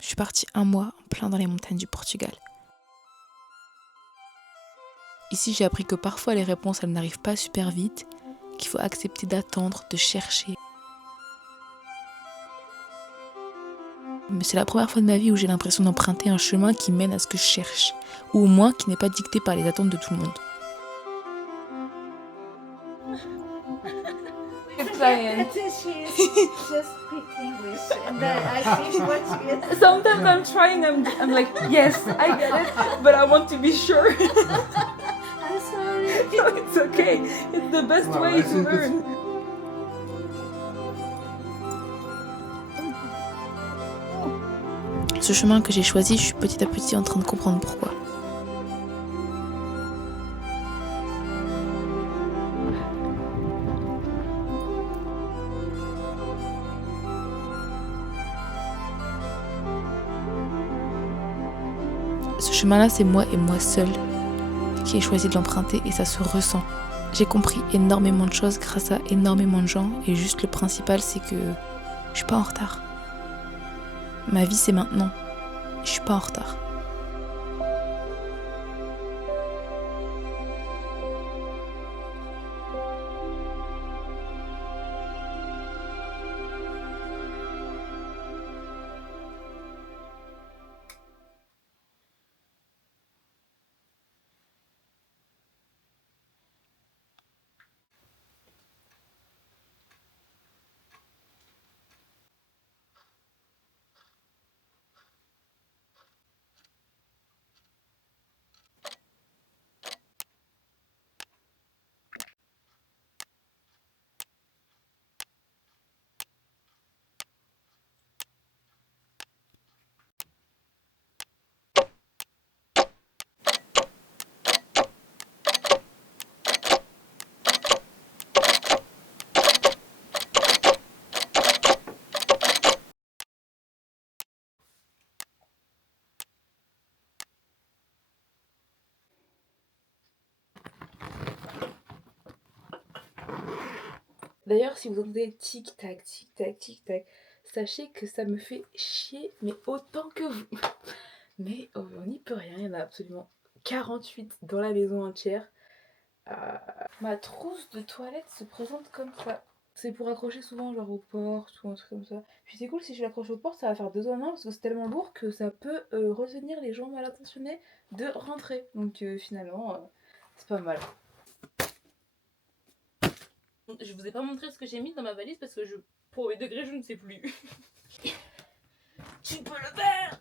Je suis partie un mois en plein dans les montagnes du Portugal. Ici, j'ai appris que parfois les réponses, elles n'arrivent pas super vite, qu'il faut accepter d'attendre, de chercher. Mais c'est la première fois de ma vie où j'ai l'impression d'emprunter un chemin qui mène à ce que je cherche, ou au moins qui n'est pas dicté par les attentes de tout le monde. Client. She's just speak English, and then I think what she is. Sometimes I'm trying, I'm like, yes, I get it, but I want to be sure. I'm sorry. No, it's okay. It's the best way to learn. Ce chemin que j'ai choisi, je suis petit à petit en train de comprendre pourquoi. Ce chemin-là, c'est moi et moi seule qui ai choisi de l'emprunter et ça se ressent. J'ai compris énormément de choses grâce à énormément de gens et juste le principal, c'est que je suis pas en retard. Ma vie, c'est maintenant. Je suis pas en retard. D'ailleurs, si vous entendez tic-tac, tic-tac, tic-tac, sachez que ça me fait chier, mais autant que vous. Mais on n'y peut rien, il y en a absolument 48 dans la maison entière. Ma trousse de toilette se présente comme ça. C'est pour accrocher souvent genre aux portes ou un truc comme ça. Puis c'est cool, si je l'accroche aux portes, ça va faire 2 en 1 parce que c'est tellement lourd que ça peut retenir les gens mal intentionnés de rentrer. Donc finalement, c'est pas mal. Je vous ai pas montré ce que j'ai mis dans ma valise parce que pour les degrés, je ne sais plus. Tu peux le faire!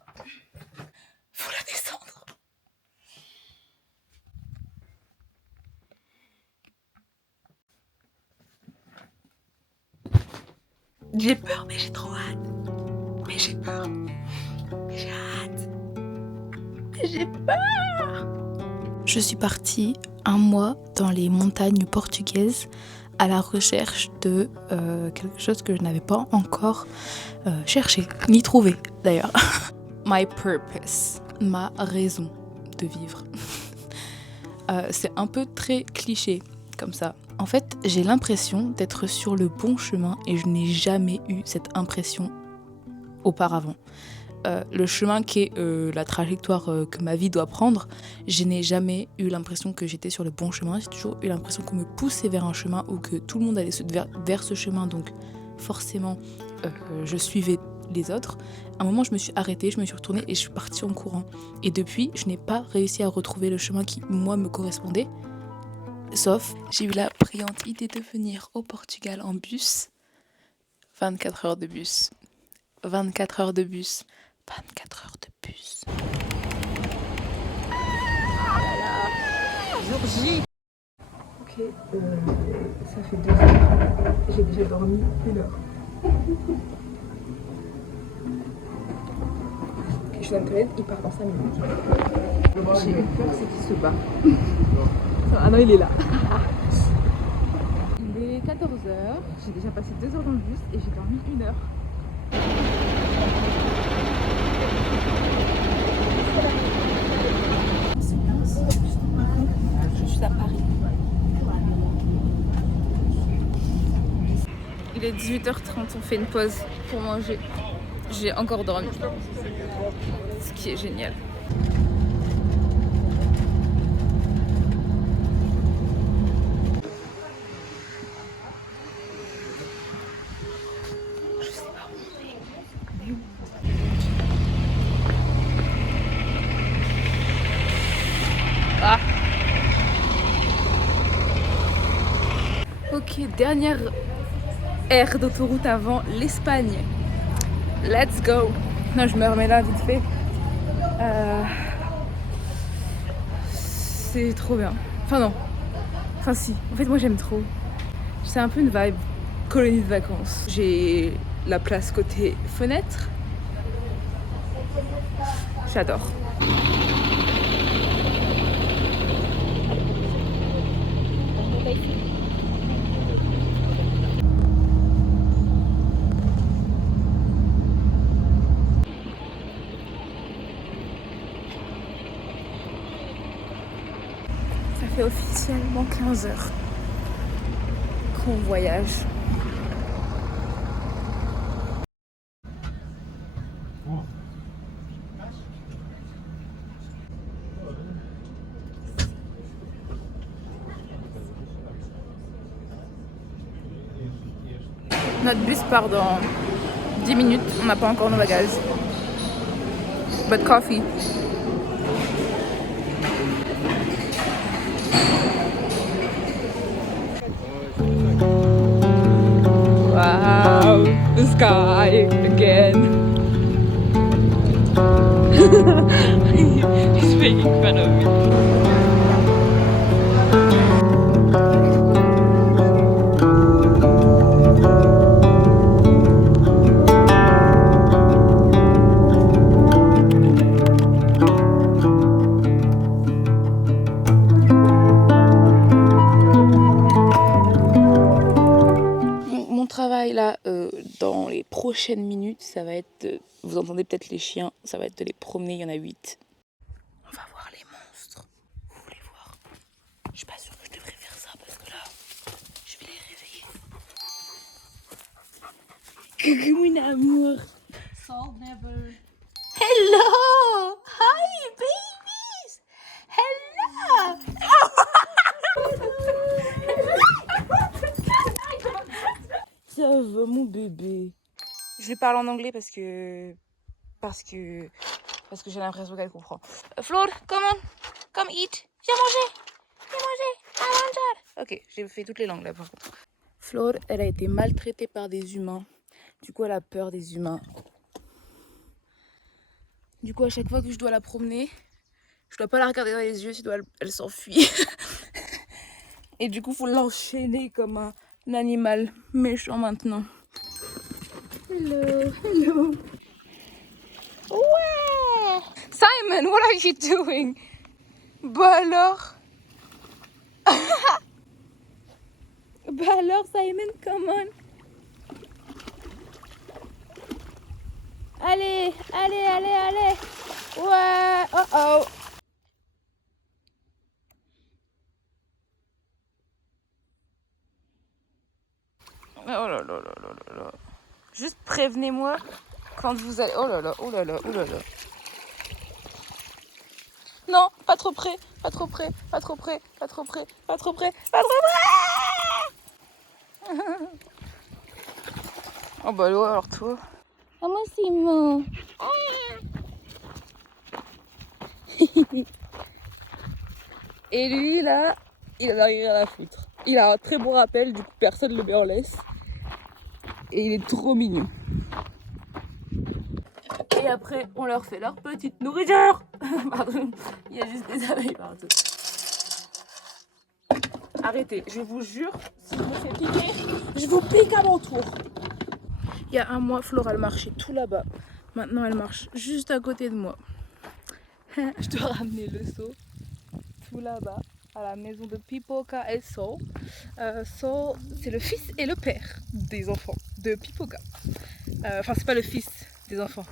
Faut la descendre. J'ai peur, mais j'ai trop hâte. Mais j'ai peur. Mais j'ai hâte. Mais j'ai peur. Je suis partie un mois dans les montagnes portugaises à la recherche de quelque chose que je n'avais pas encore cherché, ni trouvé d'ailleurs. My purpose, ma raison de vivre. C'est un peu très cliché comme ça. En fait, j'ai l'impression d'être sur le bon chemin et je n'ai jamais eu cette impression auparavant. Le chemin qui est la trajectoire que ma vie doit prendre, je n'ai jamais eu l'impression que j'étais sur le bon chemin. J'ai toujours eu l'impression qu'on me poussait vers un chemin ou que tout le monde allait vers ce chemin, donc forcément je suivais les autres. À un moment, je me suis arrêtée, je me suis retournée et je suis partie en courant. Et depuis, je n'ai pas réussi à retrouver le chemin qui, moi, me correspondait. Sauf, j'ai eu la brillante idée de venir au Portugal en bus. 24 heures de bus. 24 heures de bus. 24 heures de bus. Ok, ça fait 2 heures. J'ai déjà dormi 1 heure. Ok, je suis dans la toilette, il part dans 5 minutes. J'ai eu peur, c'est qu'il se bat. Ah non, il est là. Il est 14h, j'ai déjà passé 2 heures dans le bus et j'ai dormi 1 heure. Je suis à Paris. Il est 18h30, on fait une pause pour manger. J'ai encore dormi. Ce qui est génial. Je sais pas où on est. Ah. Ok, dernière aire d'autoroute avant l'Espagne. Let's go. Non, je me remets là vite fait. C'est trop bien. Enfin non. Enfin si. En fait moi j'aime trop. C'est un peu une vibe colonie de vacances. J'ai la place côté fenêtre. J'adore. Ça fait officiellement 15 heures qu'on voyage. Notre bus part dans 10 minutes, on n'a pas encore nos bagages. But coffee. Wow, the sky again. He's making fun of me. Travail là dans les prochaines minutes, ça va être vous entendez peut-être les chiens, ça va être de les promener, il y en a 8. On va voir les monstres. Vous voulez voir? Je suis pas sûre que je devrais faire ça parce que là je vais les réveiller. Coucou mon amour. Hello. Hi babies. Hello. Ça va mon bébé. Je lui parle en anglais parce que j'ai l'impression qu'elle comprend. Flore, come on, come eat. Viens manger, I want that. Ok, j'ai fait toutes les langues là par contre. Flore, elle a été maltraitée par des humains. Du coup, elle a peur des humains. Du coup, à chaque fois que je dois la promener, je dois pas la regarder dans les yeux, sinon elle s'enfuit. Et du coup, faut l'enchaîner comme un animal méchant maintenant. Hello, hello. Ouais. Simon, what are you doing? Bah alors. Bah alors, Simon, come on. Allez, allez, allez, allez. Ouais, oh oh. Oh là là là là là là. Juste prévenez-moi quand vous allez... Oh là là, oh là là, oh là là. Non, pas trop près, pas trop près, pas trop près, pas trop près, pas trop près, pas trop près. Oh bah ouais, alors toi. Ah moi c'est moi. Et lui là, il en a rien à foutre. Il a un très bon rappel, du coup personne ne le met en laisse. Et il est trop mignon. Et après, on leur fait leur petite nourriture. Pardon, il y a juste des abeilles partout. Arrêtez, je vous jure, si je me fais piquer, je vous pique à mon tour. Il y a un mois, Flora, elle marchait tout là-bas. Maintenant, elle marche juste à côté de moi. Je dois ramener le seau tout là-bas, à la maison de Pipoca et Sol. Sol, c'est le fils et le père des enfants de Pipoca. Enfin, c'est pas le fils des enfants,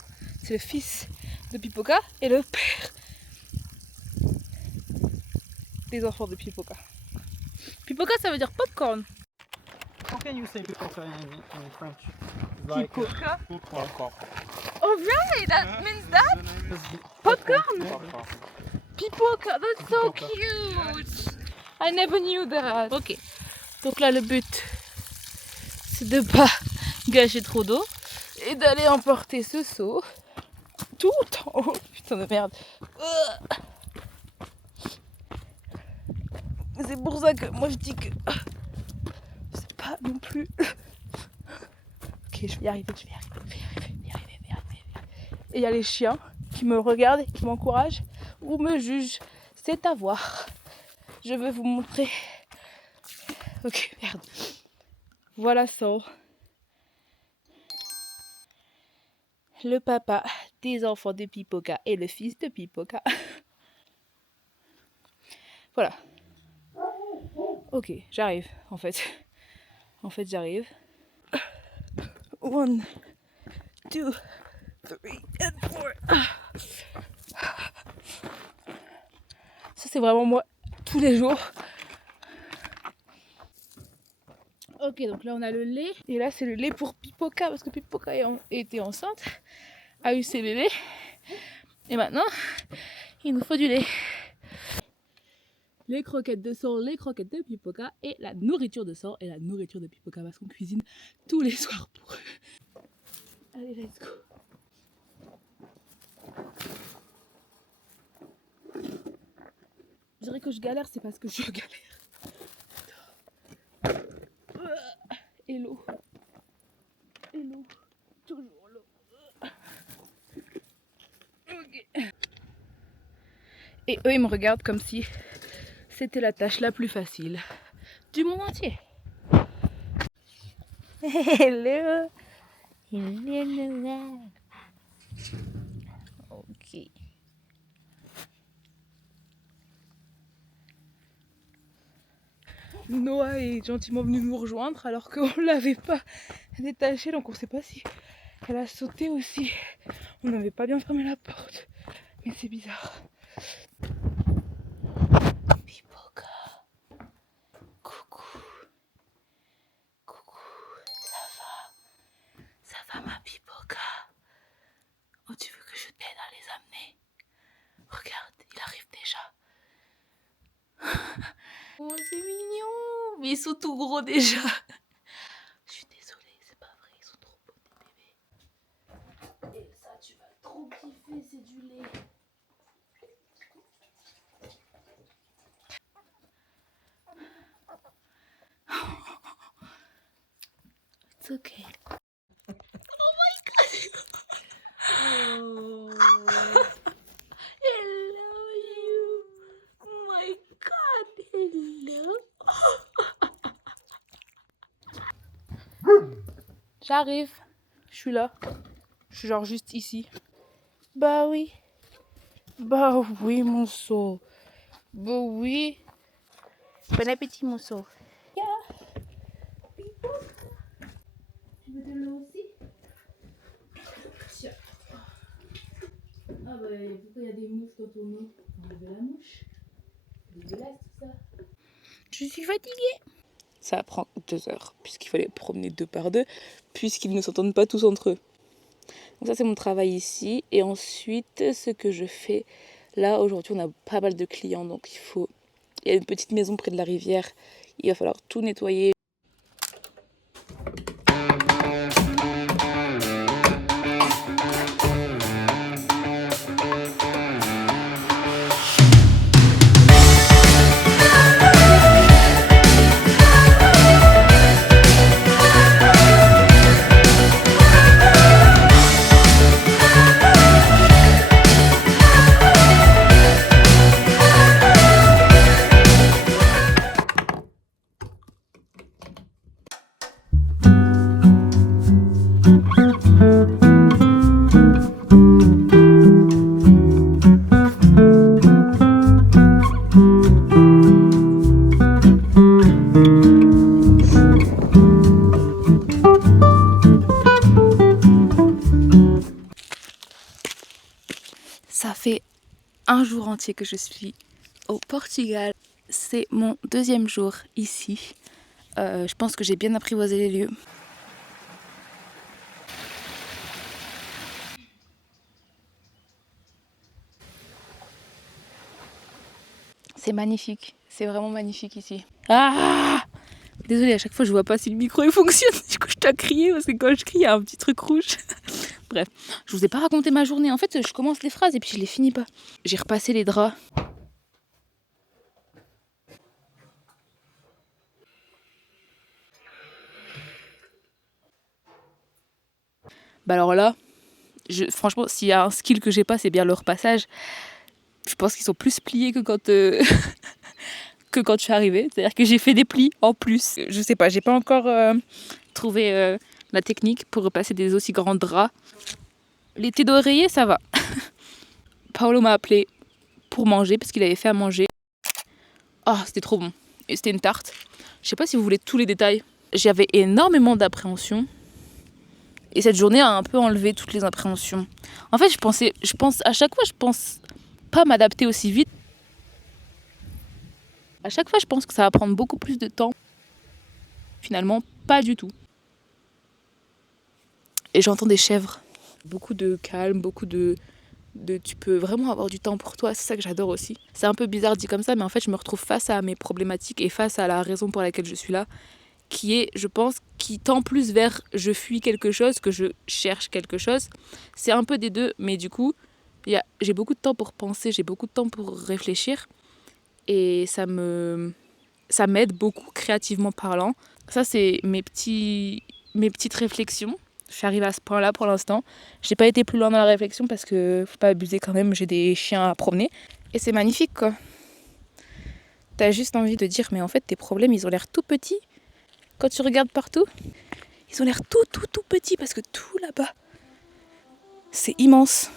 c'est le fils de Pipoca et le père des enfants de Pipoca. Pipoca, ça veut dire popcorn. How can you say pipoca in French? Like Pipoca. popcorn. Oh really? That means that? Popcorn? Pipoca, that's so cute! I never knew that. Ok, donc là le but c'est de pas gâcher trop d'eau et d'aller emporter ce seau tout en haut. Putain de merde. C'est pour ça que moi je dis que c'est pas non plus. Ok, je vais y arriver. Et il y a les chiens qui me regardent et qui m'encouragent ou me jugent. C'est à voir. Je vais vous montrer. Ok, merde. Voilà Saul. Le papa des enfants de Pipoca et le fils de Pipoca. Voilà. Ok, j'arrive en fait. J'arrive. 1, 2, 3 and 4. Ça c'est vraiment moi tous les jours. Ok, donc là on a le lait. Et là c'est le lait pour Pipoca parce que Pipoca était enceinte, a eu ses bébés. Et maintenant il nous faut du lait. Les croquettes de Saul, les croquettes de Pipoca et la nourriture de Saul et la nourriture de Pipoca parce qu'on cuisine tous les soirs pour eux. Allez, let's go. Je dirais que je galère, c'est parce que je galère. Et l'eau. Toujours l'eau. Ok. Et eux, ils me regardent comme si c'était la tâche la plus facile du monde entier. Hello. Ok. Noah est gentiment venue nous rejoindre alors qu'on ne l'avait pas détachée, donc on ne sait pas si elle a sauté aussi. On n'avait pas bien fermé la porte, mais c'est bizarre. Pipoca, coucou, ça va ma Pipoca? Oh, tu veux que je t'aide à les amener? Regarde, il arrive déjà. Oh, c'est mignon! Mais ils sont tout gros déjà. Je suis désolée, c'est pas vrai, ils sont trop beaux tes bébés. Et ça, tu vas trop kiffer, c'est du lait. It's okay. Oh my god! Oh. Hello you! My god, hello! J'arrive, je suis là, je suis genre juste ici. Bah oui mon Saul, bah oui. Bon appétit mon Saul. Tu veux de l'eau aussi? Tiens. Ah bah pourquoi il y a des mouches dans ton eau? Enlever la mouche. Dégueulasse tout ça. Je suis fatiguée. Ça prend 2 heures puisqu'il fallait promener 2 par 2 puisqu'ils ne s'entendent pas tous entre eux. Donc ça c'est mon travail ici et ensuite ce que je fais là aujourd'hui on a pas mal de clients donc il y a une petite maison près de la rivière, il va falloir tout nettoyer. Ça fait un jour entier que je suis au Portugal. C'est mon 2e jour ici. Je pense que j'ai bien apprivoisé les lieux. C'est magnifique, c'est vraiment magnifique ici. Ah! Désolée, à chaque fois je vois pas si le micro il fonctionne, du coup je dois crier parce que quand je crie il y a un petit truc rouge. Bref, je vous ai pas raconté ma journée, en fait je commence les phrases et puis je les finis pas. J'ai repassé les draps. Bah alors là, franchement s'il y a un skill que j'ai pas c'est bien le repassage. Je pense qu'ils sont plus pliés que quand... que quand je suis arrivée, c'est-à-dire que j'ai fait des plis en plus. Je sais pas, j'ai pas encore trouvé la technique pour repasser des aussi grands draps. Les thés d'oreiller, ça va. Paolo m'a appelé pour manger parce qu'il avait fait à manger. Ah, c'était trop bon. Et c'était une tarte. Je sais pas si vous voulez tous les détails. J'avais énormément d'appréhension. Et cette journée a un peu enlevé toutes les appréhensions. En fait, à chaque fois, je pense pas m'adapter aussi vite. À chaque fois, je pense que ça va prendre beaucoup plus de temps. Finalement, pas du tout. Et j'entends des chèvres. Beaucoup de calme, beaucoup de... Tu peux vraiment avoir du temps pour toi. C'est ça que j'adore aussi. C'est un peu bizarre dit comme ça, mais en fait, je me retrouve face à mes problématiques et face à la raison pour laquelle je suis là, qui est, je pense, qui tend plus vers je fuis quelque chose que je cherche quelque chose. C'est un peu des deux, mais du coup, j'ai beaucoup de temps pour penser, j'ai beaucoup de temps pour réfléchir. Et ça m'aide beaucoup créativement parlant. Ça, c'est mes petites réflexions. Je suis arrivée à ce point-là pour l'instant. J'ai pas été plus loin dans la réflexion parce que faut pas abuser quand même, j'ai des chiens à promener. Et c'est magnifique quoi. T'as juste envie de dire mais en fait tes problèmes ils ont l'air tout petits. Quand tu regardes partout, ils ont l'air tout petits parce que tout là-bas, c'est immense.